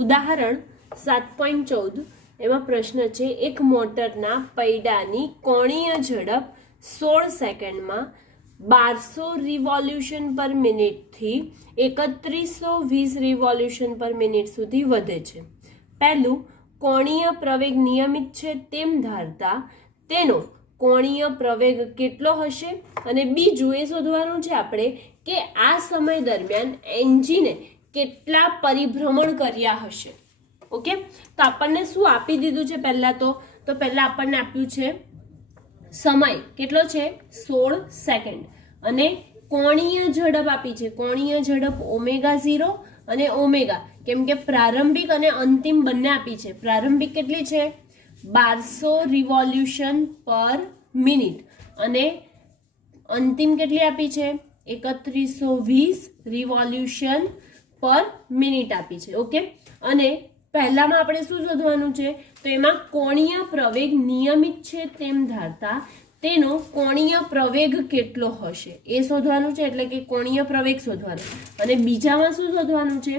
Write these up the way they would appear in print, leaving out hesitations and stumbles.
ઉદાહરણ 7.14 એમાં પ્રશ્ન છે, એક મોટરના પૈડાની કોણીય ઝડપ 16 સેકન્ડમાં 1200 રિવોલ્યુશન પર મિનિટથી 3120 રિવોલ્યુશન પર મિનિટ સુધી વધે છે. પહેલું, કોણીય પ્રવેગ નિયમિત છે તેમ ધારતા તેનો કોણીય પ્રવેગ કેટલો હશે, અને બીજું એ શોધવાનું છે આપણે કે આ સમય દરમિયાન એન્જિને કેટલા પરિભ્રમણ કર્યા હશે. ઓકે, તો આપણને શું આપી દીધું છે? પહેલા આપણને આપ્યું છે સમય કેટલો છે 16 સેકન્ડ, અને કોણીય ઝડપ આપી છે. કોણીય ઝડપ ω0 અને ઓમેગા, કેમ કે પ્રારંભિક અને અંતિમ બંને આપી છે. પ્રારંભિક કેટલી છે 1200 રિવોલ્યુશન પર મિનિટ, અને અંતિમ કેટલી આપી છે 3120 રિવોલ્યુશન પર મિનિટ આપી છે. ઓકે, અને પહેલામાં આપણે શું શોધવાનું છે? તો એમાં કોણીય પ્રવેગ નિયમિત છે તેમ ધારતા તેનો કોણીય પ્રવેગ કેટલો હશે એ શોધવાનું છે, એટલે કે કોણીય પ્રવેગ શોધવાનો. અને બીજામાં શું શોધવાનું છે?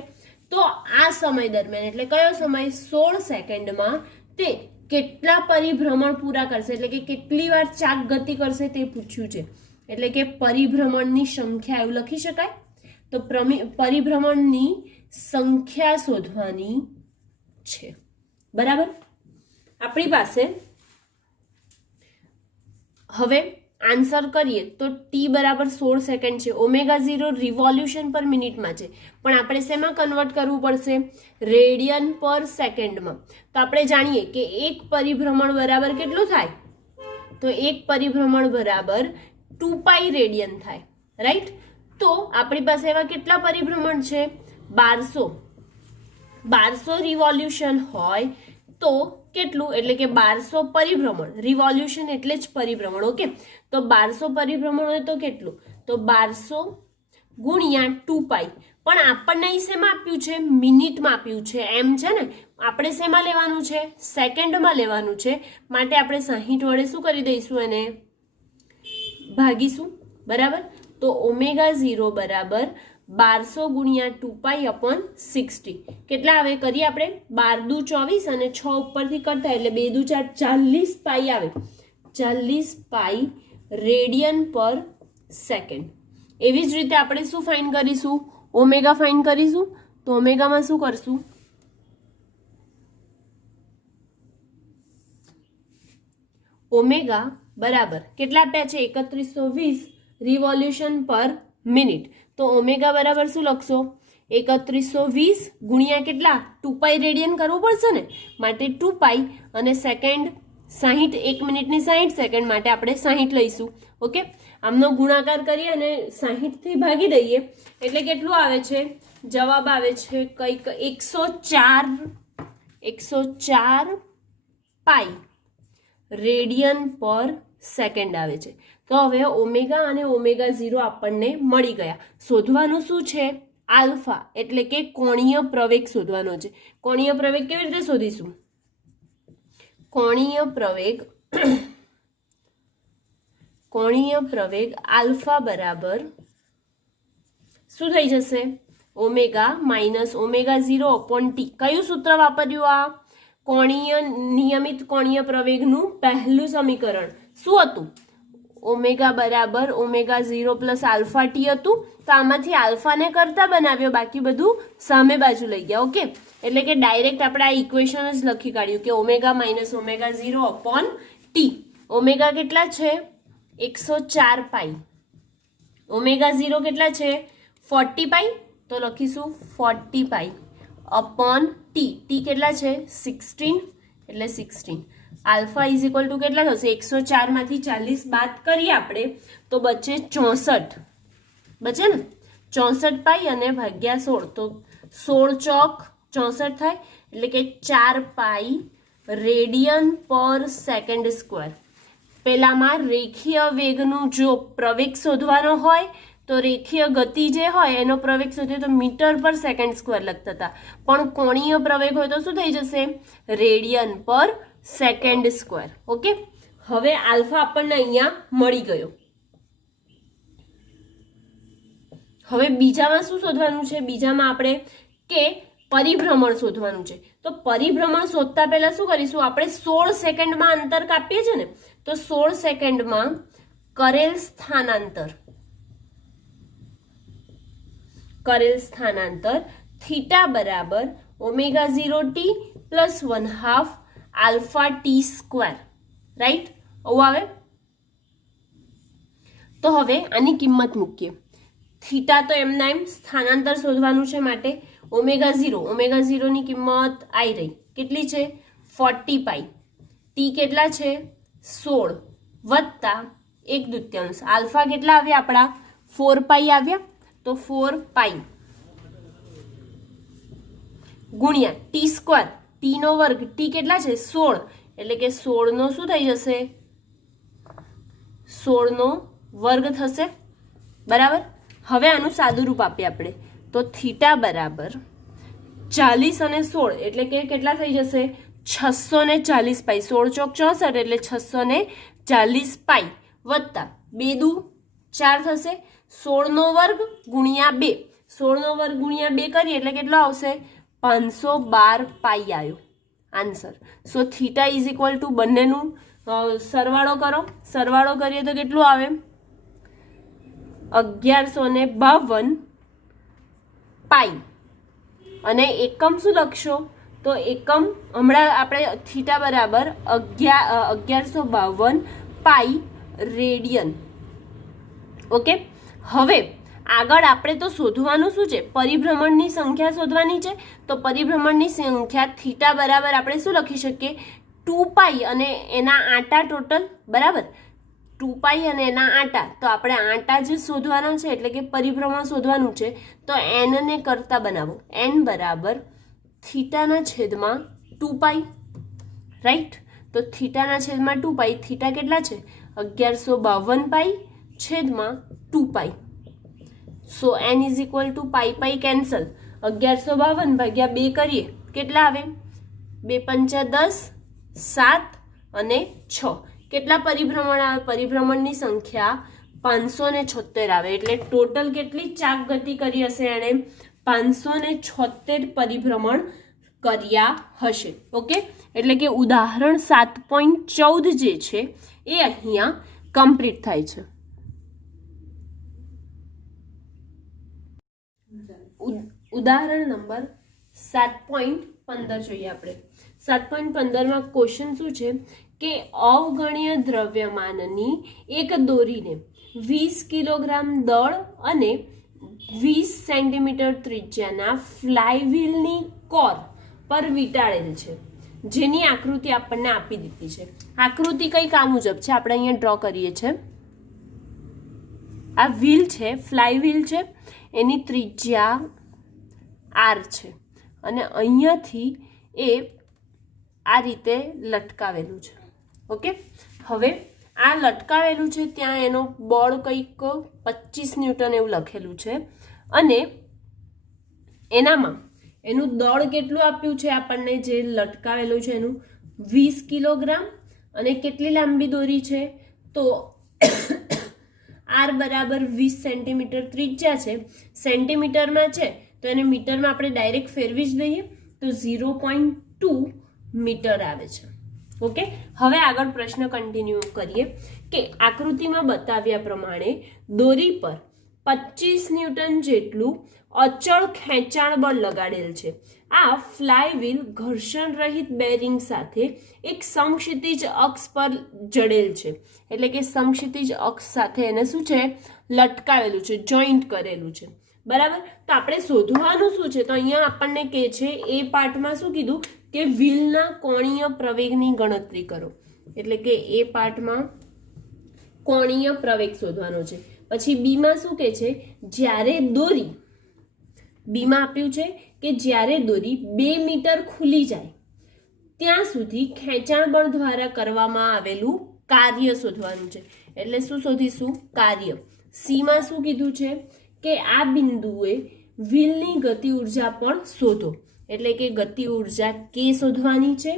તો આ સમય દરમિયાન, એટલે કયો સમય 16 સેકન્ડમાં તે કેટલા પરિભ્રમણ પૂરા કરશે, એટલે કે કેટલી વાર ચાક ગતિ કરશે તે પૂછ્યું છે. એટલે કે પરિભ્રમણની સંખ્યા એવું લખી શકાય. તો પરિભ્રમણની સંખ્યા શોધવાની છે. બરાબર, આપણી પાસે હવે આન્સર કરીએ તો t બરાબર 16 સેકન્ડ છે, ω0 રિવોલ્યુશન પર મિનિટમાં છે, પણ આપણે શેમાં કન્વર્ટ કરવું પડશે? રેડિયન પર સેકન્ડમાં. તો આપણે જાણીએ કે એક પરિભ્રમણ બરાબર કેટલું થાય? તો એક પરિભ્રમણ બરાબર 2π રેડિયન થાય. રાઈટ, તો આપણી પાસે એવા કેટલા પરિભ્રમણ છે? 1200 રિવોલ્યુશન હોય તો કેટલું? એટલે કે 1200 પરિભ્રમણ, રિવોલ્યુશન એટલે જ પરિભ્રમણ. ઓકે, તો 1200 પરિભ્રમણ હોય તો કેટલું? તો 1200 ગુણ્યા 2π. પણ આપણને શેમાં આપ્યું છે? મિનિટમાં આપ્યું છે. એમ છે ને, આપણે શેમાં લેવાનું છે? સેકન્ડમાં લેવાનું છે. માટે આપણે 60 વડે શું કરી દઈશું? એને ભાગીશું. બરાબર, તો ω0 બરાબર 1200 ગુણ્યા 2π અપોન 60 કેટલા આવે? કરીએ આપણે. 12 દુ 24 અને 6 ઉપરથી કરતા એટલે 2 દુ 4 40 પાઈ આવે. 40 પાઈ રેડિયન પર સેકન્ડ. એવી જ રીતે આપણે શું ફાઇન્ડ કરીશું? ઓમેગા ફાઇન્ડ કરીશું. તો ઓમેગામાં શું કરશું? ઓમેગા બરાબર કેટલા આપ્યા છે? 3120 રિવોલ્યુશન પર મિનિટ. તો ઓમેગા બરાબર શું લખશો? 3120 ગુણ્યા કેટલા? 2π રેડિયન કરવું પડશે ને, માટે 2π, અને સેકન્ડ 60, 1 મિનિટની 60 સેકન્ડ, માટે આપણે 60 લઈશું. ઓકે, આમનો ગુણાકાર કરીએ અને 60 થી ભાગી દઈએ એટલે કેટલું આવે છે? જવાબ આવે છે કંઈક 104 પાઈ રેડિયન પર સેકન્ડ આવે છે. તો હવે ઓમેગા અને ω0 આપણને મળી ગયા. શોધવાનું શું છે? આલ્ફા, એટલે કે કોણીય પ્રવેગ શોધવાનો છે. કોણીય પ્રવેગ કેવી રીતે શોધીશું? કોણીય પ્રવેગ આલ્ફા બરાબર શું થઈ જશે? Omega minus ω0 upon t. કયું સૂત્ર વાપર્યું? આ નિયમિત કોણીય પ્રવેગનું પહેલું સમીકરણ શું હતું? ઓમેગા બરાબર ω0 પ્લસ આલ્ફા ટી હતું. તો આમાંથી આલ્ફાને કરતા બનાવ્યો, બાકી બધું સામે બાજુ લઈ ગયા. ઓકે, એટલે કે ડાયરેક્ટ આપણે આ ઇક્વેશન જ લખી કાઢ્યું કે omega minus ω0 upon t. Omega કેટલા છે? 104 પાઈ. ω0 કેટલા છે? 40 પાઈ. તો લખીશું 40 પાઈ અપોન ટી. ટી કેટલા છે? 16, એટલે 16. આલ્ફા ઇઝ ઇક્વલ ટુ કેટલા થશે? 104 માંથી 40 બાદ કરીએ આપણે તો બચે 64. બચે ને 64 પાઈ અને ભાગ્યા 16, તો 16 ચોક 64 થાય, એટલે કે 4 પાઈ રેડિયન પર સેકન્ડ સ્ક્વેર. પેલામાં રેખીય વેગનું જો પ્રવેગ શોધવાનો હોય તો રેખીય ગતિ જે હોય એનો પ્રવેગ શોધીએ તો મીટર પર સેકન્ડ સ્ક્વેર લખતા હતા, પણ કોણીય પ્રવેગ હોય તો શું થઈ જશે? રેડિયન પર સેકન્ડ સ્ક્વેર. ઓકે, હવે આલ્ફા આપણને અહીંયા મળી ગયો. હવે બીજામાં શું શોધવાનું છે? બીજામાં આપણે કે પરિભ્રમણ શોધવાનું છે. તો પરિભ્રમણ શોધતા પહેલા શું કરીશું, આપણે 16 સેકન્ડમાં અંતર કાપીએ છીએ ને, તો 16 સેકન્ડમાં કરેલ સ્થાનાંતર થીટા બરાબર ω0t plus 1/2 alpha T square, right? આવું આવે. તો હવે આની કિંમત મૂકીએ. થીટા તો એમના એમ સ્થાનાંતર શોધવાનું છે માટે ω0 ની કિંમત આવી રહી, કેટલી છે? 40 પાઈ. ટી કેટલા છે? 16 વત્તા 1/2. આલ્ફા કેટલા આવ્યા આપણા? 4 પાઈ આવ્યા. તો 4 પાઈ ગુણ્યા ટી સ્ક્વેર, ટી નો વર્ગ, ટી કેટલા છે? 16, એટલે કે 16 નો શું થઈ જશે? 16 નો વર્ગ થશે, બરાબર? હવે આનું સાદું રૂપ આપીએ આપણે, તો થીટા બરાબર 40 અને 16 એટલે કે કેટલા થઈ જશે? 640 પાઈ. 16 ચોક 64 એટલે 640 પાઈ વત્તા 2 દુ 4 થશે. 16 નો વર્ગ ગુણ્યા 2, 16 નો વર્ગ ગુણ્યા 2 કરીએ એટલે કેટલો આવશે? 512 પાઈ આવ્યો answer. So theta is equal two બંનેનું સરવાળો કરો, સરવાળો કરીએ તો કેટલું આવે? 1152 પાઈ. અને એકમ શું લખશો? તો એકમ હમણાં આપણે થીટા બરાબર 1152 પાઈ રેડિયન. ઓકે, હવે આગળ આપણે તો શોધવાનું શું છે? પરિભ્રમણની સંખ્યા શોધવાની છે. તો પરિભ્રમણની સંખ્યા થીટા બરાબર આપણે શું લખી શકીએ? 2 પાઈ અને એના આંટા ટોટલ, બરાબર? 2 પાઈ અને એના આંટા, તો આપણે આંટા જ શોધવાના છે, એટલે કે પરિભ્રમણ શોધવાનું છે. તો n ને કરતા બનાવો. n બરાબર થીટાના છેદમાં 2 પાઈ, રાઈટ? તો થીટાના છેદમાં 2 પાઈ, થીટા કેટલા છે? 1152 પાઈ છેદમાં 2 pi. So n is equal to pi pi cancel. 1152 ભાગ્યા 2 કરીએ કેટલા આવે? 2 પંચા 10, 7 અને 6. કેટલા પરિભ્રમણ આવે? પરિભ્રમણની સંખ્યા 576 આવે. એટલે ટોટલ કેટલી ચાક ગતિ કરી હશે એણે? 576 પરિભ્રમણ કર્યા હશે. ઓકે, એટલે કે ઉદાહરણ 7.14 જે છે એ અહીંયા કમ્પ્લીટ થાય છે. ઉદાહરણ નંબર 7.15 જોઈએ આપણે. 7.15 ક્વેશ્ચન શું છે કે અવગણ્ય દ્રવ્યમાનની એક દોરીને 20 કિલોગ્રામ દળ અને 20 સેન્ટીમીટર ત્રિજ્યાના ફ્લાયવ્હીલની કોર પર વીંટાળેલ છે, જેની આકૃતિ આપણને આપી દીધી છે. આકૃતિ કઈ કામ મુજબ છે? આપણે અહીંયા ડ્રો કરીએ છીએ. આ વ્હીલ છે, ફ્લાયવ્હીલ છે, એની ત્રિજ્યા r છે અને અહીંયાથી એ આ રીતે લટકાવેલું છે. ઓકે, હવે આ લટકાવેલું છે ત્યાં એનો બળ કંઈક 25 ન્યૂટન એવું લખેલું છે અને એનામાં એનું દળ કેટલું આપ્યું છે આપણને? જે લટકાવેલું છે એનું 20 કિલોગ્રામ અને કેટલી લાંબી દોરી છે? તો r બરાબર 20 સેન્ટીમીટર ત્રિજ્યા છે, સેન્ટીમીટરમાં છે તો એને મીટરમાં આપણે ડાયરેક્ટ ફેરવી જ દઈએ તો 0.2 મીટર આવે છે. ઓકે, હવે આગળ પ્રશ્ન કન્ટિન્યુ કરીએ કે આકૃતિમાં બતાવ્યા પ્રમાણે દોરી પર 25 ન્યૂટન જેટલું અચળ ખેંચાણ બળ લગાડેલ છે. આ ફ્લાયવ્હીલ ઘર્ષણ રહિત બેરિંગ સાથે એક સમક્ષિતિજ અક્ષ પર જડેલ છે, એટલે કે સમક્ષિતિજ અક્ષ સાથે એને શું છે? લટકાવેલું છે, જોઈન્ટ કરેલું છે, બરાબર? તો આપણે શોધવાનું શું છે? તો અહીંયા આપણને કહે છે એ પાર્ટમાં શું કીધું કે વ્હીલના કોણીય પ્રવેગની ગણતરી કરો, એટલે કે એ પાર્ટમાં કોણીય પ્રવેગ શોધવાનો છે. પછી બીમાં શું કહે છે? જ્યારે દોરી, બીમાં આપ્યું છે કે જ્યારે દોરી 2 મીટર ખુલી જાય ત્યાં સુધી ખેંચાણ બળ દ્વારા કરવામાં આવેલું કાર્ય શોધવાનું છે. એટલે શું શોધીશું? કાર્ય. સીમાં શું કીધું છે કે આ બિંદુએ વ્હીલની ગતિ ઉર્જા પણ શોધો, એટલે કે ગતિ ઉર્જા કે શોધવાની છે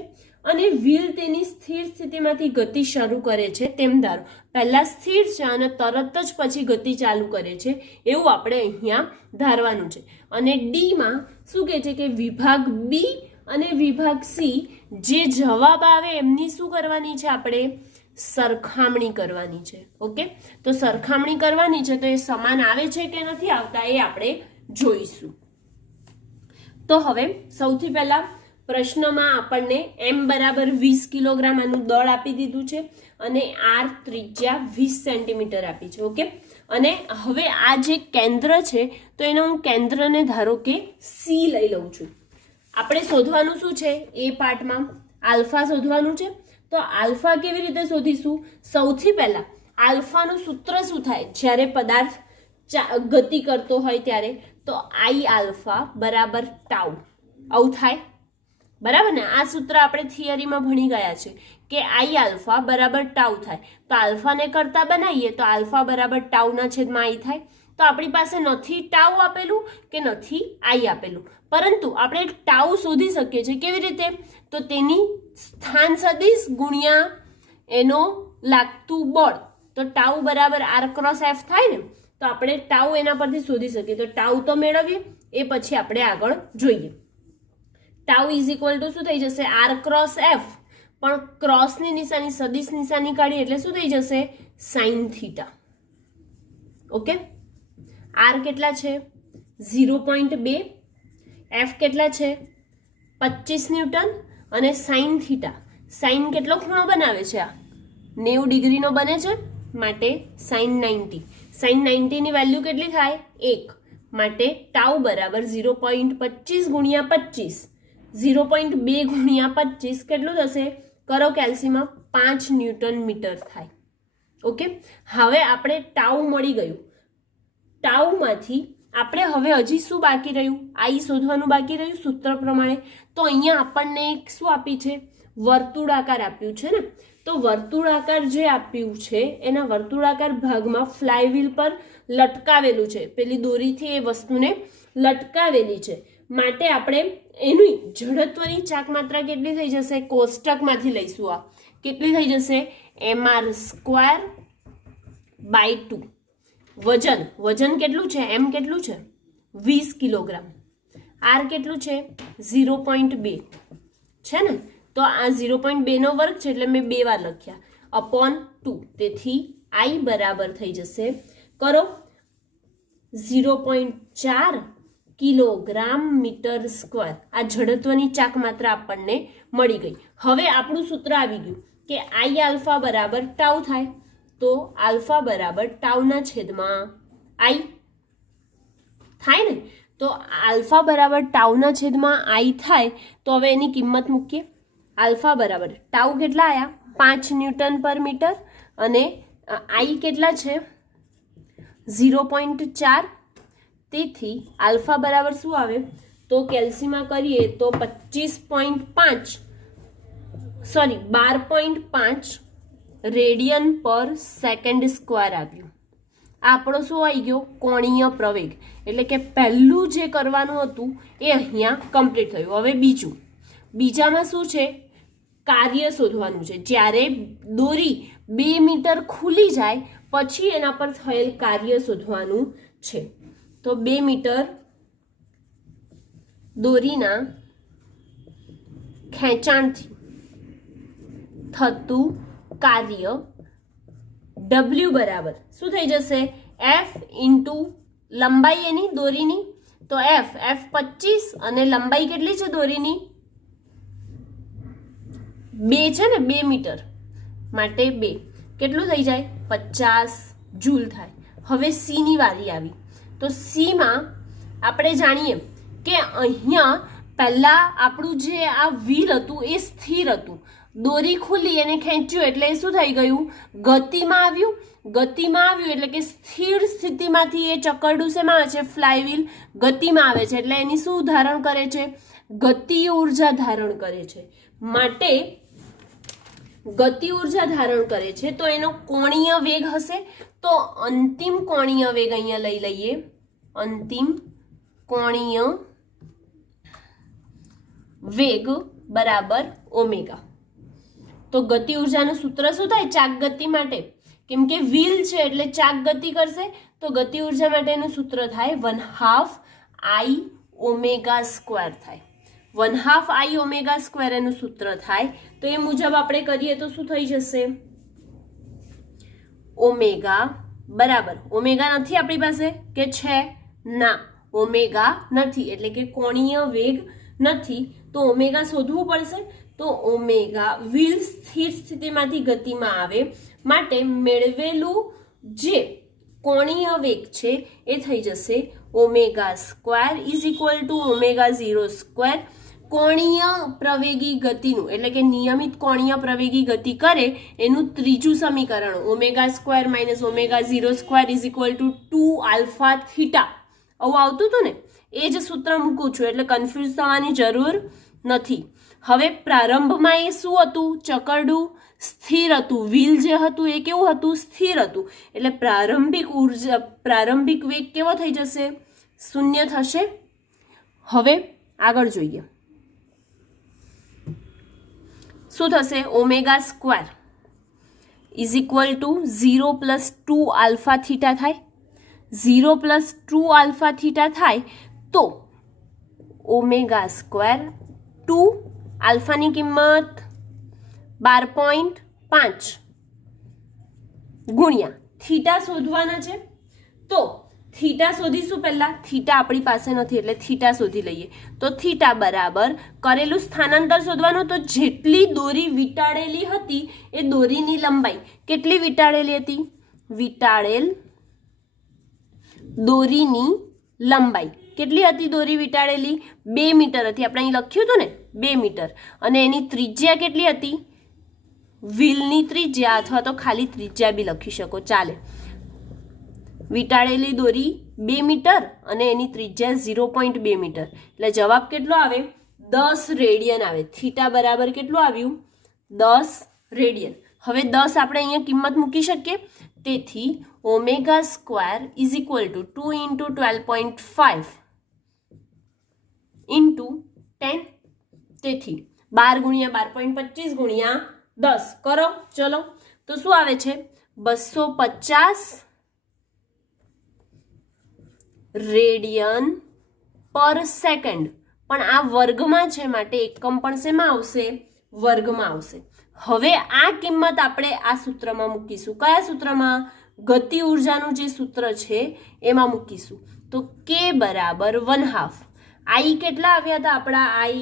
અને વ્હીલ તેની સ્થિર સ્થિતિમાંથી ગતિ શરૂ કરે છે તેમ ધારો. પહેલા સ્થિર છે અને તરત જ પછી ગતિ ચાલુ કરે છે એવું આપણે અહીંયા ધારવાનું છે. અને ડીમાં શું કહે છે કે વિભાગ બી અને વિભાગ સી જે જવાબ આવે એમની શું કરવાની છે, આપણે સરખામણી કરવાની છે. ઓકે, તો સરખામણી કરવાની છે, તો એ સમાન આવે છે કે નથી આવતા એ આપણે જોઈશું. તો હવે સૌથી પહેલા પ્રશ્નમાં આપણને m બરાબર 20 કિલોગ્રામ આનું દળ આપી દીધું છે અને r ત્રિજ્યા 20 સેન્ટીમીટર આપી છે. ઓકે, અને હવે આ જે કેન્દ્ર છે તો એનો હું કેન્દ્રને ધારો કે c લઈ લઉં છું. આપણે શોધવાનું શું છે, એ પાર્ટમાં આલ્ફા શોધવાનું છે. તો આલ્ફા કેવી રીતે શોધીશું? સૌથી પહેલા આલ્ફાનું સૂત્ર શું થાય જ્યારે પદાર્થ ગતિ કરતો હોય ત્યારે? તો આઈ આલ્ફા બરાબર ટાઉ. આવું થાય, બરાબર ને? આ સૂત્ર આપણે થિયરીમાં ભણી ગયા છે કે આઈ આલ્ફા બરાબર ટાઉ થાય. તો આલ્ફાને કરતા બનાવીએ તો આલ્ફા બરાબર ટાઉના છેદમાં આઈ થાય. તો આપણી પાસે નથી ટાઉ આપેલું કે નથી આઈ આપેલું, પરંતુ આપણે ટાઉ શોધી શકીએ છીએ. કેવી રીતે? તો તેની સ્થાન સદિશ ગુણ્યા એનો લાગતું બળ. તો ટાઉ બરાબર આર ક્રોસ એફ થાય ને, તો આપણે ટાઉ એના પરથી શોધી શકીએ. તો ટાઉ તો મેળવીએ, એ પછી આપણે આગળ જોઈએ. ટાઉ ઇઝ ઇક્વલ ટુ શું થઈ જશે? આર ક્રોસ એફ, પણ ક્રોસની નિશાની સદિશ નિશાની કાઢીએ એટલે શું થઈ જશે? Sine theta. ઓકે, આર કેટલા છે? 0.2, એફ કેટલા છે? 25 ન્યૂટન, અને સાઇન થીટા, સાઇન કેટલો ખૂણો બનાવે છે? આ 90 ડિગ્રીનો બને છે, માટે સાઇન 90. સાઇન 90 ની વેલ્યુ કેટલી થાય? 1. માટે ટાઉ બરાબર 0.25 ગુણ્યા 25, 0.2 ગુણ્યા 25 કેટલું થશે? કરો કેલ્સીમાં, 5 ન્યૂટન મીટર થાય. ઓકે, હવે આપણે ટાઉ મળી ગયું. ટાઉમાંથી આપણે હવે હજી શું બાકી રહ્યું? આઈ શોધવાનું બાકી રહ્યું સૂત્ર પ્રમાણે. તો અહીંયા આપણને એક શું આપી છે? વર્તુળાકાર આપ્યું છે ને. તો વર્તુળાકાર જે આપ્યું છે એના વર્તુળાકાર ભાગમાં ફ્લાયવ્હીલ પર લટકાવેલું છે, પેલી દોરીથી એ વસ્તુને લટકાવેલી છે. માટે આપણે એની જડત્વની ચાક માત્રા કેટલી થઈ જશે? કોષ્ટકમાંથી લઈશું. આ કેટલી થઈ જશે? mr²/2. વજન કેટલું છે? m કેટલું છે? 20 કિલોગ્રામ. r કેટલું છે? 0.2 છે ને. તો આ 0.2 નો વર્ગ છે એટલે મેં 2 વાર લખ્યા, અપોન 2. તેથી i બરાબર થઈ જશે, કરો 0.4 કિલોગ્રામ મીટર સ્ક્વેર. આ જડત્વની ચાક માત્રા આપણને મળી ગઈ. હવે આપણું સૂત્ર આવી ગયું કે આઈ આલ્ફા બરાબર ટાઉ થાય. તો આલ્ફા બરાબર ટાઉના છેદમાં આઈ થાય ને. તો આલ્ફા બરાબર ટાઉના છેદમાં આઈ થાય. તો હવે એની કિંમત મૂકીએ. આલ્ફા બરાબર ટાઉ કેટલા આવ્યા? 5 ન્યૂટન પર મીટર, અને આઈ કેટલા છે? 0.4. તેથી આલ્ફા બરાબર શું આવે? તો કેલ્સીમાં કરીએ તો 12.5 રેડિયન પર સેકન્ડ સ્ક્વેર આવ્યું. આપણો શું આવી ગયો? કોણીય પ્રવેગ. એટલે કે પહેલું જે કરવાનું હતું એ અહીંયા કમ્પ્લીટ થયું. હવે બીજામાં શું છે? કાર્ય શોધવાનું છે. જ્યારે દોરી 2 મીટર ખુલી જાય પછી એના પર થયેલ કાર્ય શોધવાનું છે. તો 2 મીટર દોરીના ખેંચાણથી થતું કાર્ય W બરાબર શું થઈ જશે? F ઇન્ટુ લંબાઈ એની દોરીની. તો F 25 અને લંબાઈ કેટલી છે દોરીની? 2 છે ને, 2 મીટર, માટે 2 કેટલું થઈ જાય? 50 જૂલ થાય. હવે સી ની વારી આવી. તો સીમાં આપણે જાણીએ કે અહીંયા પહેલા આપણું જે આ વ્હીલ હતું એ સ્થિર હતું. દોરી ખુલી એને ખેંચ્યું એટલે શું થઈ ગયું? ગતિમાં આવ્યું. એટલે કે સ્થિર સ્થિતિમાંથી એ ચકરડું શેમાં આવે છે? ફ્લાયવ્હીલ ગતિમાં આવે છે. એટલે એની શું ધારણ કરે છે? ગતિય ઉર્જા ધારણ કરે છે. માટે ગતિ ઉર્જા ધારણ કરે છે તો એનો કોણીય વેગ હશે. તો અંતિમ કોણીય વેગ અહીંયા લઈ લઈએ. અંતિમ કોણીય વેગ બરાબર ઓમેગા. તો ગતિ ઉર્જાનું સૂત્ર શું થાય ચાક ગતિ માટે? કેમ કે વ્હીલ છે એટલે ચાક ગતિ કરશે, તો ગતિ ઉર્જા માટેનું સૂત્ર થાય 1/2 I ઓમેગા સ્ક્વેર થાય. 1/2 I ઓમેગા સ્ક્વેર એનું સૂત્ર થાય. તો એ મુજબ આપણે કરીએ તો શું થઈ જશે? ઓમેગા બરાબર ઓમેગા નથી આપણી પાસે કે છે? ના, ઓમેગા નથી એટલે કે કોણીય વેગ નથી, તો ઓમેગા શોધવું પડશે. તો ઓમેગા વ્હીલ સ્થિર સ્થિતિમાંથી ગતિમાં આવે માટે મેળવેલું જે કોણીય વેગ છે એ થઈ જશે omega square is equal two omega 0 square. કોણીય પ્રવેગી ગતિનું એટલે કે નિયમિત કોણીય પ્રવેગી ગતિ કરે એનું ત્રીજું સમીકરણ omega square minus omega 0 square is equal two 2 alpha theta. આવું આવતું હતું ને, એ જ સૂત્ર મૂકું છું એટલે કન્ફ્યુઝ થવાની જરૂર નથી. હવે પ્રારંભમાં એ શું હતું? ચકરડું સ્થિર હતું. વ્હીલ જે હતું એ કેવું હતું? સ્થિર હતું. એટલે પ્રારંભિક વેગ કેવો થઈ જશે? શૂન્ય થશે. હવે આગળ જોઈએ શું થશે? Omega square is equal two 0 plus 2 alpha theta થાય. 0 પ્લસ 2 આલ્ફા થીટા થાય તો ઓમેગા સ્ક્વેર 2 આલ્ફાની કિંમત 12.5 ગુણ્યા થીટા શોધવાના છે. તો થીટા શોધીશું પહેલા. થીટા આપણી પાસે નથી એટલે થીટા શોધી લઈએ. તો થીટા બરાબર કરેલું સ્થાનાંતર શોધવાનું. તો જેટલી દોરી વીંટાળેલી હતી એ દોરીની લંબાઈ કેટલી વીંટાળેલી હતી? વીંટાળેલ દોરીની લંબાઈ કેટલી હતી? દોરી વીંટાળેલી 2 મીટર હતી. આપણે અહીં લખ્યું હતું ને 2 મીટર. અને એની ત્રિજ્યા કેટલી હતી? વ્હીલની ત્રિજ્યા અથવા તો ખાલી ત્રિજ્યા બી લખી શકો, ચાલે. વીંટાળેલી દોરી 2 મીટર અને એની ત્રિજ્યા 0.2 મીટર. એટલે જવાબ કેટલો આવે? 10 રેડિયન આવે. થીટા બરાબર કેટલું આવ્યું? 10 રેડિયન. હવે 10 આપણે અહીંયા કિંમત મૂકી શકીએ. તેથી omega square is equal two 2 into 12.5 into 10. તેથી 12 ગુણ્યા 12.25 ગુણ્યા 10 કરો. ચલો તો શું આવે છે? 250 રેડિયન પર સેકન્ડ. પણ આ વર્ગમાં છે માટે એકમ પણ શેમાં આવશે? વર્ગમાં આવશે. હવે આ કિંમત આપણે આ સૂત્રમાં મૂકીશું. કયા સૂત્રમાં? ગતિ ઉર્જાનું જે સૂત્ર છે એમાં મૂકીશું. તો k બરાબર 1/2. I કેટલા આવ્યા હતા આપણા? I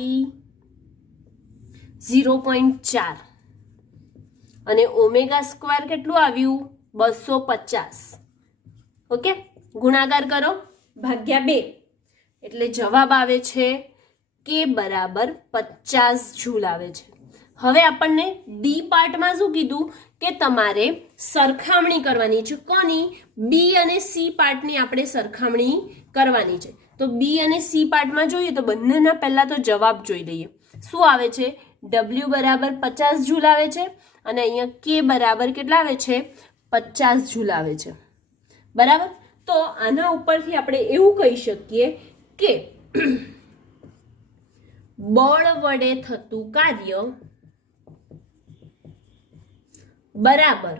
0.4 અને ઓમેગા સ્ક્વેર કેટલું આવ્યું? 250. ઓકે, ગુણાકાર કરો ભાગ્યા 2 એટલે જવાબ આવે છે k બરાબર 50 જૂલ આવે છે. હવે આપણને ડી પાર્ટમાં શું કીધું કે તમારે સરખામણી કરવાની છે. કોની? બી અને સી પાર્ટની આપણે સરખામણી કરવાની છે. તો બી અને સી પાર્ટમાં જોઈએ તો બંનેના પહેલા તો જવાબ જોઈ લઈએ. શું આવે છે? W બરાબર 50 જૂલ આવે છે અને અહીંયા k બરાબર કેટલા આવે છે? 50 જૂલ આવે છે. બરાબર. તો આના ઉપરથી આપણે એવું કહી શકીએ કે બળ વડે થતું કાર્ય બરાબર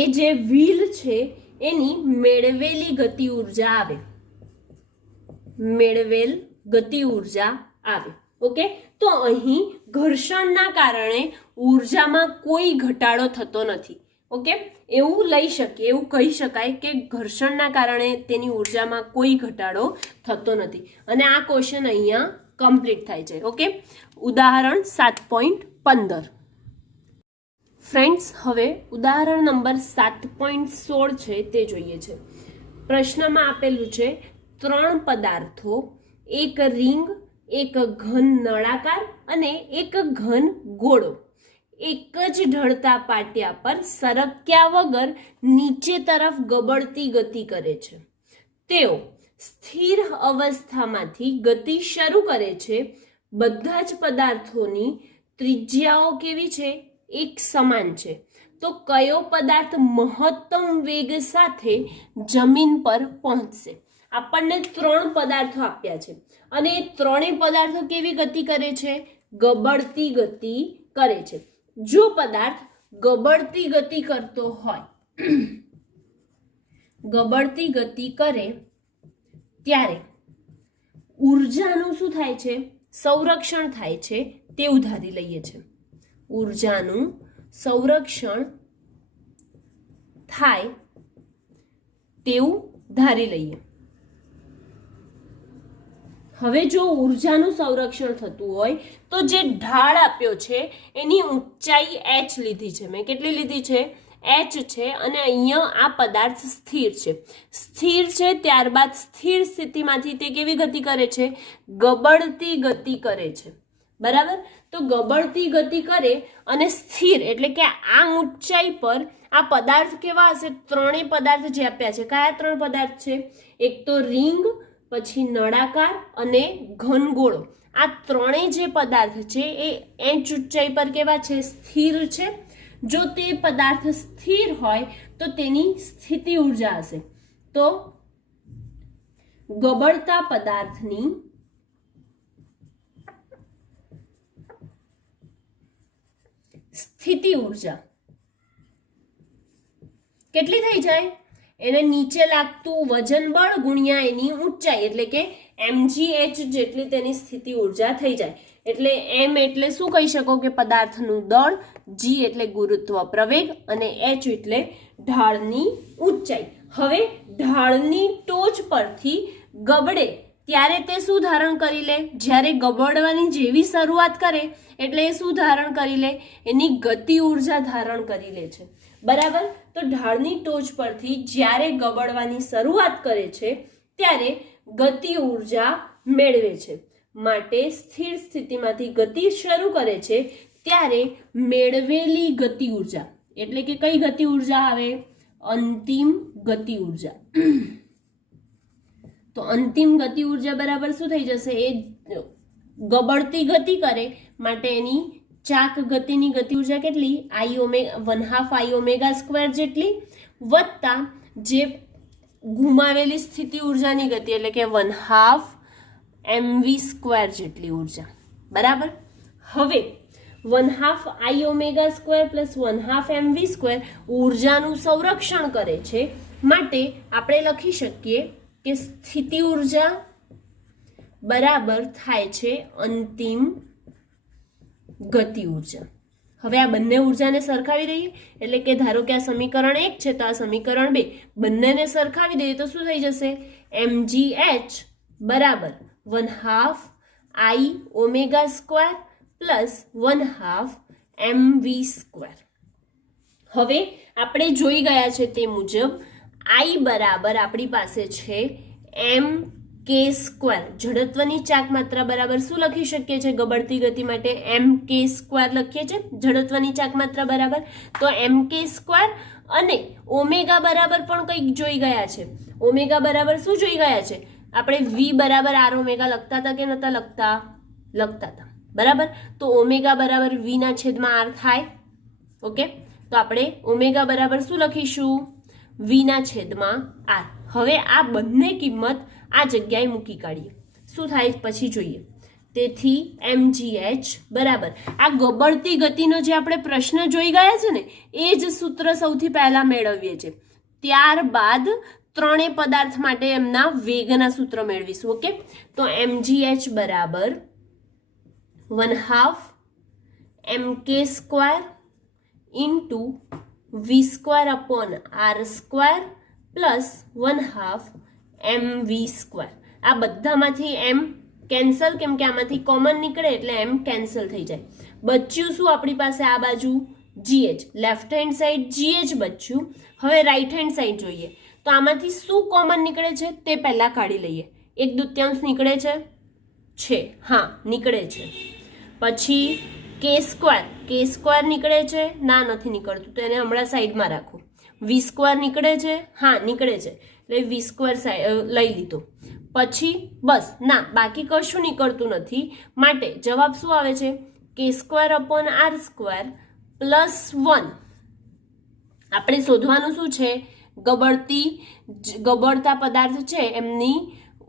એ જે વ્હીલ છે એની મેળવેલી ગતિ ઉર્જા આવે. મેળવેલ ગતિ ઉર્જા આવે. ઓકે, તો અહીં ઘર્ષણના કારણે ઉર્જામાં કોઈ ઘટાડો થતો નથી. ઓકે, એવું લઈ શકીએ, એવું કહી શકાય કે ઘર્ષણના કારણે તેની ઉર્જામાં કોઈ ઘટાડો થતો નથી. અને આ ક્વેશ્ચન અહીંયા કમ્પ્લીટ થાય છે. ઓકે, ઉદાહરણ 7.15. ફ્રેન્ડ્સ, હવે ઉદાહરણ નંબર 7.16 છે તે જોઈએ છે. પ્રશ્નમાં આપેલું છે 3 પદાર્થો, એક રિંગ, એક ઘન નળાકાર અને એક ઘન ગોળો એક જ ઢળતા પાટિયા પર સરક્યા વગર નીચે તરફ ગબડતી ગતિ કરે છે. તેઓ સ્થિર અવસ્થામાંથી ગતિ શરૂ કરે છે. બધા જ પદાર્થોની ત્રિજ્યાઓ કેવી છે? એક સમાન છે. તો કયો પદાર્થ મહત્તમ વેગ સાથે જમીન પર પહોંચશે? આપણને 3 પદાર્થો આપ્યા છે અને એ ત્રણેય પદાર્થો કેવી ગતિ કરે છે? ગબડતી ગતિ કરે છે. જો પદાર્થ ગબડતી ગતિ કરતો હોય, ગબડતી ગતિ કરે ત્યારે ઉર્જાનું શું થાય છે? સંરક્ષણ થાય છે તેવું ધારી લઈએ છે. ઉર્જાનું સંરક્ષણ થાય તેવું ધારી લઈએ. હવે જો ઉર્જાનું સંરક્ષણ થતું હોય તો જે ઢાળ આપ્યો છે એની ઊંચાઈ h લીધી છે. મેં કેટલી લીધી છે? h છે. અને અહીંયા આ પદાર્થ સ્થિર છે. સ્થિર છે ત્યારબાદ સ્થિર સ્થિતિમાંથી તે કેવી ગતિ કરે છે? ગબડતી ગતિ કરે છે. બરાબર. તો ગબડતી ગતિ કરે અને સ્થિર એટલે કે આ ઊંચાઈ પર આ પદાર્થ કેવા હશે? ત્રણેય પદાર્થ જે આપ્યા છે. કયા ત્રણ પદાર્થ છે? એક તો રિંગ, પછી નળાકાર અને ઘનગોળો. આ ત્રણેય જે પદાર્થ છે એ h ઊંચાઈ પર કેવા છે? સ્થિર છે. જો તે પદાર્થ સ્થિર હોય તો તેની સ્થિતિ ઉર્જા હશે. તો ગબડતા પદાર્થની સ્થિતિ ઉર્જા કેટલી થઈ જાય? એને નીચે લાગતું વજન બળ ગુણ્યા એની ઊંચાઈ એટલે કે mgh જેટલી તેની સ્થિતિ ઉર્જા થઈ જાય. એટલે m એટલે શું કહી શકો કે પદાર્થનું દળ, g એટલે ગુરુત્વ પ્રવેગ અને h એટલે ઢાળની ઊંચાઈ. હવે ઢાળની ટોચ પરથી ગબડે ત્યારે તે શું ધારણ કરી લે? જ્યારે ગબડવાની જેવી શરૂઆત કરે એટલે એ શું ધારણ કરી લે? એની ગતિ ઉર્જા ધારણ કરી લે છે. બરાબર. તો ઢાળની ટોચ પરથી જ્યારે ગબડવાની શરૂઆત કરે છે ત્યારે ગતિ ઉર્જા મેળવે છે. માટે સ્થિર સ્થિતિમાંથી ગતિ શરૂ કરે છે ત્યારે મેળવેલી ગતિ ઉર્જા એટલે કે કઈ ગતિ ઉર્જા આવે? અંતિમ ગતિ ઉર્જા. તો અંતિમ ગતિ ઉર્જા બરાબર શું થઈ જશે? એ ગબડતી ગતિ કરે માટે એની ચાક ગતિની ગતિ ઉર્જા કેટલી? I ઓમેગા સ્ક્વેર જેટલી વત્તા જે ગુમાવેલી સ્થિતિ ઉર્જાની ગતિ એટલે કે 1/2 mv સ્ક્વેર જેટલી ઉર્જા. બરાબર. હવે 1/2 I omega square plus 1/2 mv square ઉર્જાનું સંરક્ષણ કરે છે. માટે આપણે લખી શકીએ કે સ્થિતિ ઉર્જા બરાબર થાય છે અંતિમ ગતિ ઉર્જા. હવે આ બંને ઉર્જાને સરખાવી દઈએ એટલે કે ધારો કે આ સમીકરણ 1 છે તો આ સમીકરણ 2, બંનેને સરખાવી દઈએ તો શું થઈ જશે? mgh બરાબર 1/2 I omega square plus 1/2 mv square. હવે આપણે જોઈ ગયા છે તે મુજબ I બરાબર આપણી પાસે છે m k સ્ક્વેર. જડત્વની ચાક માત્રા બરાબર શું લખી શકીએ છીએ? ગબડતી ગતિ માટે m k સ્ક્વેર લખીએ છીએ જડત્વની ચાક માત્રા બરાબર. તો m k સ્ક્વેર અને ઓમેગા બરાબર પણ કંઈક જોઈ ગયા છે. ઓમેગા બરાબર શું જોઈ ગયા છે? આપણે v બરાબર r ઓમેગા લખતા હતા કે નતા લખતા? લખતા હતા. બરાબર. તો ઓમેગા બરાબર v ના છેદમાં r થાય. ઓકે. તો આપણે ઓમેગા બરાબર શું લખીશું? v ના છેદમાં r. હવે આ બંને કિંમત આ જગ્યાએ મૂકી કાઢીએ. શું થાય પછી જોઈએ. તેથી mgh બરાબર આ ગબડતી ગતિનો જે આપણે પ્રશ્ન જોઈ ગયા છે ને એ જ સૂત્ર સૌથી પહેલા મેળવીએ છીએ. ત્યારબાદ ત્રણેય પદાર્થ માટે એમના વેગના સૂત્ર મેળવીશું. ઓકે. તો mgh બરાબર 1/2 mk square into v square upon r square plus 1/2 mv square. આ બધામાંથી m કેન્સલ, કેમ કે આમાંથી કોમન નીકળે એટલે m કેન્સલ થઈ જાય. બચ્યું શું આપણી પાસે? આ બાજુ gh, left hand side gh બચ્યું. હવે રાઈટ હેન્ડ સાઈડ જોઈએ તો આમાંથી શું કોમન નીકળે છે તે પહેલા કાઢી લઈએ. 1/2 નીકળે છે? હા નીકળે છે. પછી k સ્ક્વેર નીકળે છે? ના નથી નીકળતું તો એને હમણાં સાઈડમાં રાખો. v સ્ક્વેર નીકળે છે? હા નીકળે છે એટલે v સ્ક્વેર લઈ લીધો. પછી બસ ના બાકી કશું નીકળતું નથી માટે જવાબ શું આવે છે? k square upon r square plus 1. આપણે શોધવાનું શું છે? ગબડતા પદાર્થ છે એમની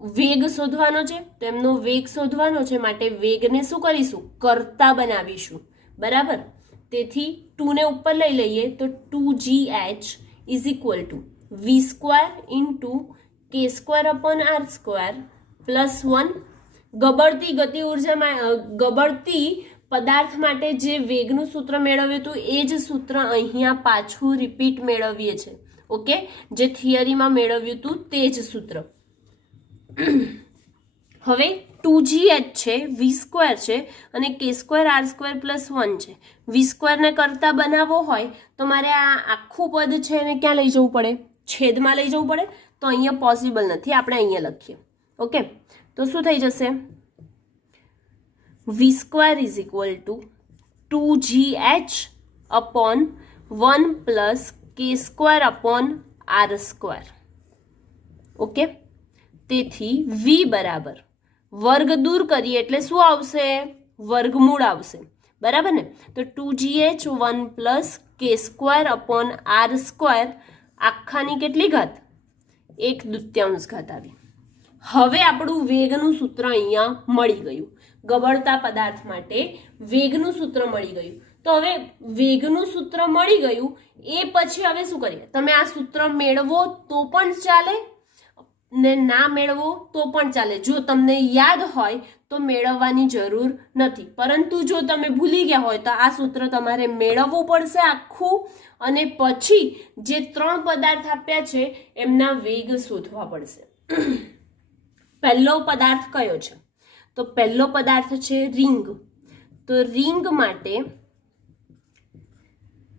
વેગ શોધવાનો છે, તો એમનો વેગ શોધવાનો છે માટે વેગને શું કરીશું, કરતા બનાવીશું, બરાબર. તેથી 2 ને ઉપર લઈ લઈએ તો 2gh is equal two v² into k² plus 1. ગબડતી ગતિ ઉર્જામાં ગબડતી પદાર્થ માટે જે વેગનું સૂત્ર મેળવ્યું હતું એ જ સૂત્ર અહીંયા પાછું રિપીટ મેળવીએ છીએ. ઓકે, જે થિયરીમાં મેળવ્યું હતું તે જ સૂત્ર. હવે 2gh છે, v² છે અને k² પ્લસ 1 છે. v² ને કરતા બનાવવો હોય તો મારે આ આખું પદ છે એને ક્યાં લઈ જવું પડે, છેદમાં લઈ જવું પડે. તો અહીંયા પોસિબલ નથી, આપણે અહીંયા લખીએ. ઓકે, તો શું થઈ જશે, v² is equal two 2gh upon 1 plus k² upon r². Okay, તેથી v બરાબર વર્ગ દૂર કરીએ એટલે શું આવશે, વર્ગમૂળ આવશે, બરાબર ને. તો 2gh 1 plus k² upon r² આખાની કેટલી ઘાત, 1/2 ઘાત આવી. હવે આપણું વેગનું સૂત્ર અહીંયા મળી ગયું. ગબડતા પદાર્થ માટે વેગનું સૂત્ર મળી ગયું. તો હવે વેગનું સૂત્ર મળી ગયું એ પછી હવે શું કરીએ, તમે આ સૂત્ર મેળવો તો પણ ચાલે ને ના મેળવો તો પણ ચાલે. જો તમને યાદ હોય તો મેળવવાની જરૂર નથી, પરંતુ જો તમે ભૂલી ગયા હોય તો આ સૂત્ર તમારે મેળવવું પડશે આખું, અને પછી જે 3 પદાર્થ આપ્યા છે એમના વેગ શોધવા પડશે. પહેલો પદાર્થ કયો છે, તો પહેલો પદાર્થ છે રિંગ. તો રિંગ માટે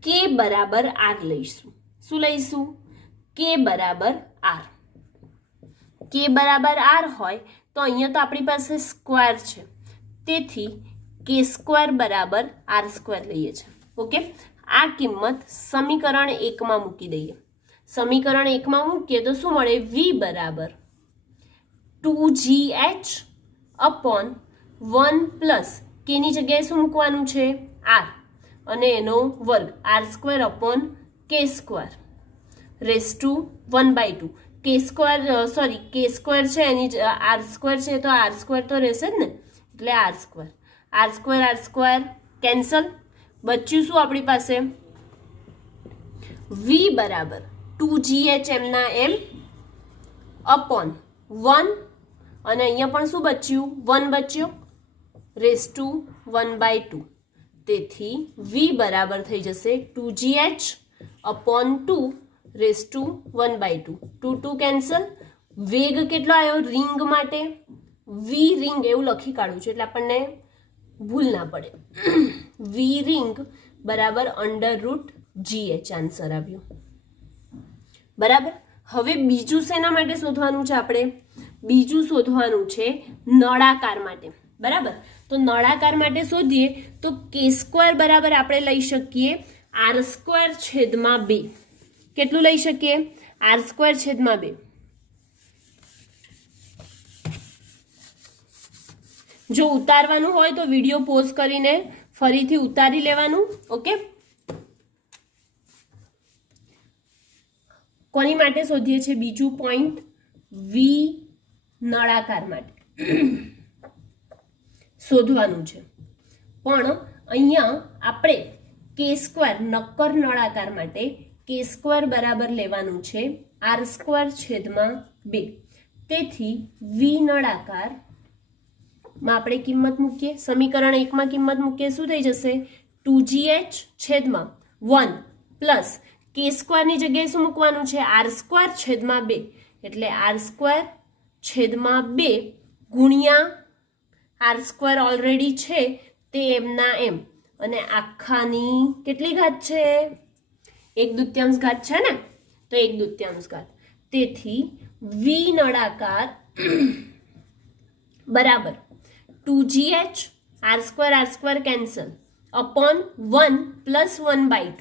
k બરાબર r લઈશું. શું લઈશું, k બરાબર r. k બરાબર r હોય તો અહીંયા તો આપણી પાસે સ્ક્વેર છે, તેથી k² બરાબર r² લઈએ છીએ. ઓકે, આ કિંમત સમીકરણ 1 માં મૂકી દઈએ. સમીકરણ 1 માં મૂકીએ તો શું મળે, v બરાબર 2gh અપોન 1 પ્લસ કેની જગ્યાએ શું મૂકવાનું છે, r, અને એનો વર્ગ r² upon k² raise to 1/2. k² છે એની r² છે તો r² તો રહેશે જ ને, એટલે r² કેન્સલ. બચ્યું શું આપણી પાસે, v બરાબર 2gh એમના એમ અપોન 1, અને અહીંયા પણ શું બચ્યું, 1 બચ્યો, રેસ ટુ 1/2. તેથી v બરાબર થઈ જશે 2gh upon 2 raise to 1/2. 2 cancel. વેગ કેટલો આવ્યો રિંગ માટે, v રિંગ એવું લખી કાઢવું છે એટલે આપણને ભૂલ ના પડે. v રિંગ બરાબર √gh આન્સર આવ્યો, બરાબર. હવે બીજું શેના માટે શોધવાનું છે, આપણે બીજું શોધવાનું છે નળાકાર માટે, બરાબર. તો નળાકાર માટે શોધીએ તો k² બરાબર આપણે લઈ શકીએ r²/2. કેટલું લઈ શકીએ, r²/2. જો ઉતારવાનું હોય તો વિડીયો પોઝ કરીને ફરીથી ઉતારી લેવાનું. ઓકે, કોની માટે શોધીએ છીએ, બીજું પોઈન્ટ v નળાકાર માટે શોધવાનું છે. પણ અહીંયા આપણે k² નક્કર નળાકાર માટે k² બરાબર લેવાનું છે r²/2. તેથી v નળાકાર માં આપણે કિંમત મૂકીએ, સમીકરણ 1 માં કિંમત મૂકીએ, શું થઈ જશે, 2gh/1 પ્લસ k² ની જગ્યાએ શું મૂકવાનું છે, r²/2. એટલે r²/2 ગુણ્યા r² ઓલરેડી છે તે એમના એમ, અને આખાની કેટલી ઘાત છે, 1/2 ઘાત છે ને, તો 1/2 ઘાત. તેથી v નળાકાર બરાબર 2gh r² cancel upon 1 plus 1/2.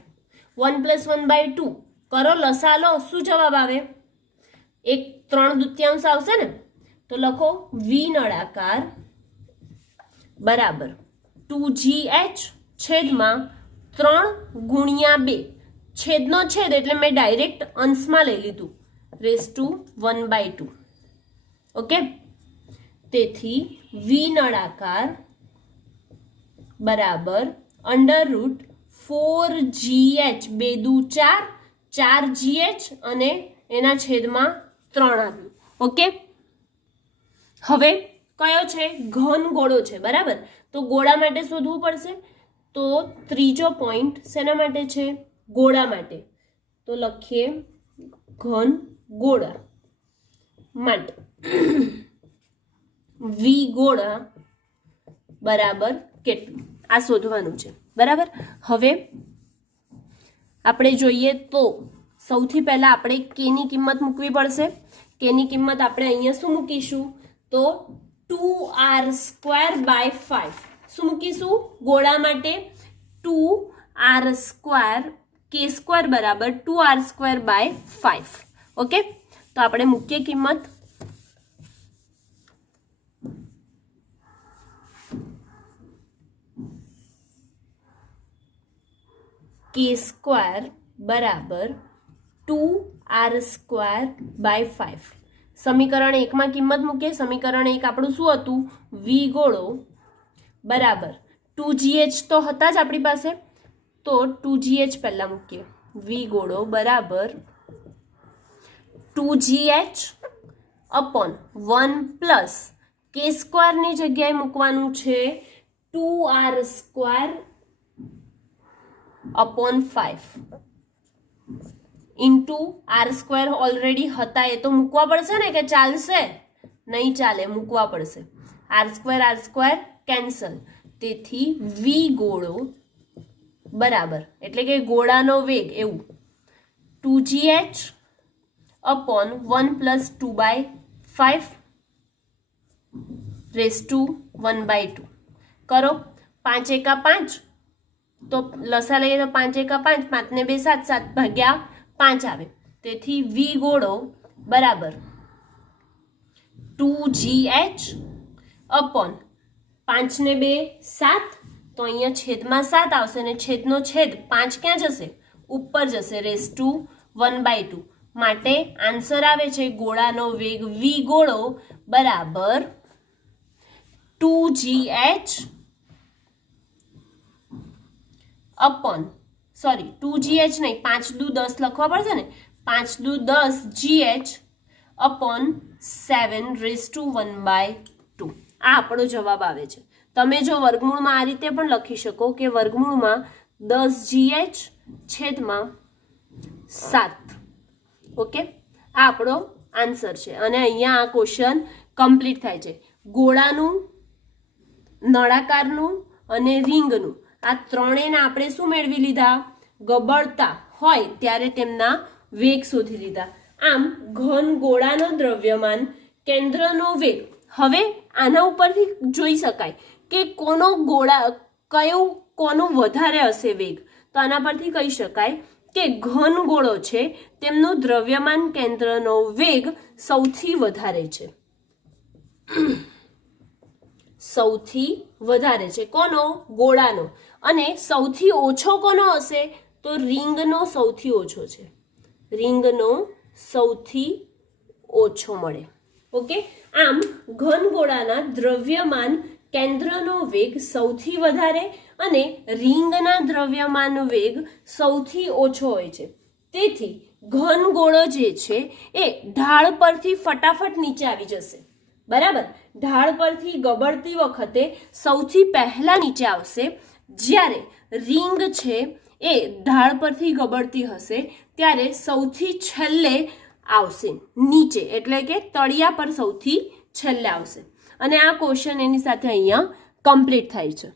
1 plus 1/2 કરો લસાલો, શું જવાબ આવે, 1/3 આવશે ને. તો લખો v નળાકાર બરાબર 2gh/3 ગુણ્યા 2. છેદનો છેદ એટલે મેં ડાયરેક્ટ અંશમાં લઈ લીધું, રેસ ટુ 1/2. ઓકે, તેથી v નળાકાર બરાબર √4gh, 2 દુ 4, 4gh અને એના છેદમાં 3 આવ્યું. ઓકે, હવે કયો છે? ઘન ગોળો છે, બરાબર. તો ગોળા માટે શોધવું પડશે. તો ત્રીજો પોઈન્ટ શેના માટે છે? ગોળા માટે. તો લખીએ ઘન ગોળા માટે વી ગોળા બરાબર કેટલું, આ શોધવાનું છે, બરાબર. હવે આપણે જોઈએ તો સૌથી પહેલા આપણે કેની કિંમત મૂકવી પડશે. કેની કિંમત આપણે અહીંયા શું મૂકીશું? તો 2r²/5. શું મૂકીશું ગોળા માટે? 2r² k² બરાબર 2r²/5. ઓકે, તો આપણે મૂકીએ કિંમત. k² બરાબર 2r²/5. સમીકરણ 1 માં કિંમત મૂકીએ. સમીકરણ 1 આપણું શું હતું? વી ગોળો બરાબર 2gh તો હતા જ આપણી પાસે, તો 2gh પહેલા મૂકીએ. વી ગોળો બરાબર 2gh અપોન 1 + k² ની જગ્યાએ મૂકવાનું છે 2r²/5 ઇન્ટુ r² ઓલરેડી હતા, એ તો મૂકવા પડશે ને, કે ચાલશે? નહીં ચાલે, મૂકવા પડશે. r² cancel. તેથી વી ગોળો બરાબર, એટલે કે ગોળાનો વેગ એવું 2gh અપોન 1 + 2/5 ⁻². કરો 5 × 5, તો લસા લઈએ તો 5 × 5, 5 ને 2 7, 7/5 આવે. તેથી વી ગોળો બરાબર 2gh અપોન 5 ને 2 7, તો અહીંયા છેદમાં 7 આવશે અને છેદનો છેદ 5 ક્યાં જશે? ઉપર જશે ⁻². માટે આન્સર આવે છે ગોળાનો વેગ વી ગોળો બરાબર 2gh અપોન 2gh નહીં, 5 દુ 10 લખવા પડશે ને, 5 દુ 10 gh અપોન 7/1/2. આ આપણો જવાબ આવે છે. તમે જો વર્ગમૂળમાં આ રીતે પણ લખી શકો કે વર્ગમૂળમાં 10gh છેદમાં 7. ઓકે, આ આપણો આન્સર છે. અને અહીંયા આ ક્વેશ્ચન કમ્પ્લીટ થાય છે. ગોળાનું, નળાકારનું અને રિંગનું આ ત્રણેયના આપણે શું મેળવી લીધા? ગબડતા હોય ત્યારે તેમના વેગ શોધી લીધા. આમ ઘન ગોળાનો દ્રવ્યમાન કેન્દ્રનો વેગ. હવે આના ઉપરથી જોઈ શકાય કે કોનું વધારે હશે વેગ. તો આના પરથી કહી શકાય કે ઘન ગોળો છે તેમનું દ્રવ્યમાન કેન્દ્રનો વેગ સૌથી વધારે છે. સૌથી વધારે છે કોનો? ગોળાનો. અને સૌથી ઓછો કોનો હશે? તો રિંગનો સૌથી ઓછો છે. રિંગનો સૌથી ઓછો મળે. ઓકે, આમ ઘન ગોળાના દ્રવ્યમાન કેન્દ્રનો વેગ સૌથી વધારે અને રિંગના દ્રવ્યમાન વેગ સૌથી ઓછો હોય છે. તેથી ઘન ગોળો જે છે એ ઢાળ પરથી ફટાફટ નીચે આવી જશે. બરાબર, ઢાળ પરથી ગબડતી વખતે સૌથી પહેલા નીચે આવશે, જ્યારે રિંગ છે એ ઢાળ પરથી ગબડતી હશે ત્યારે સૌથી છેલ્લે આવશે નીચે, એટલે કે તળિયા પર સૌથી છેલ્લે આવશે. અને આ ક્વેશ્ચન એની સાથે અહીંયા કમ્પ્લીટ થાય છે.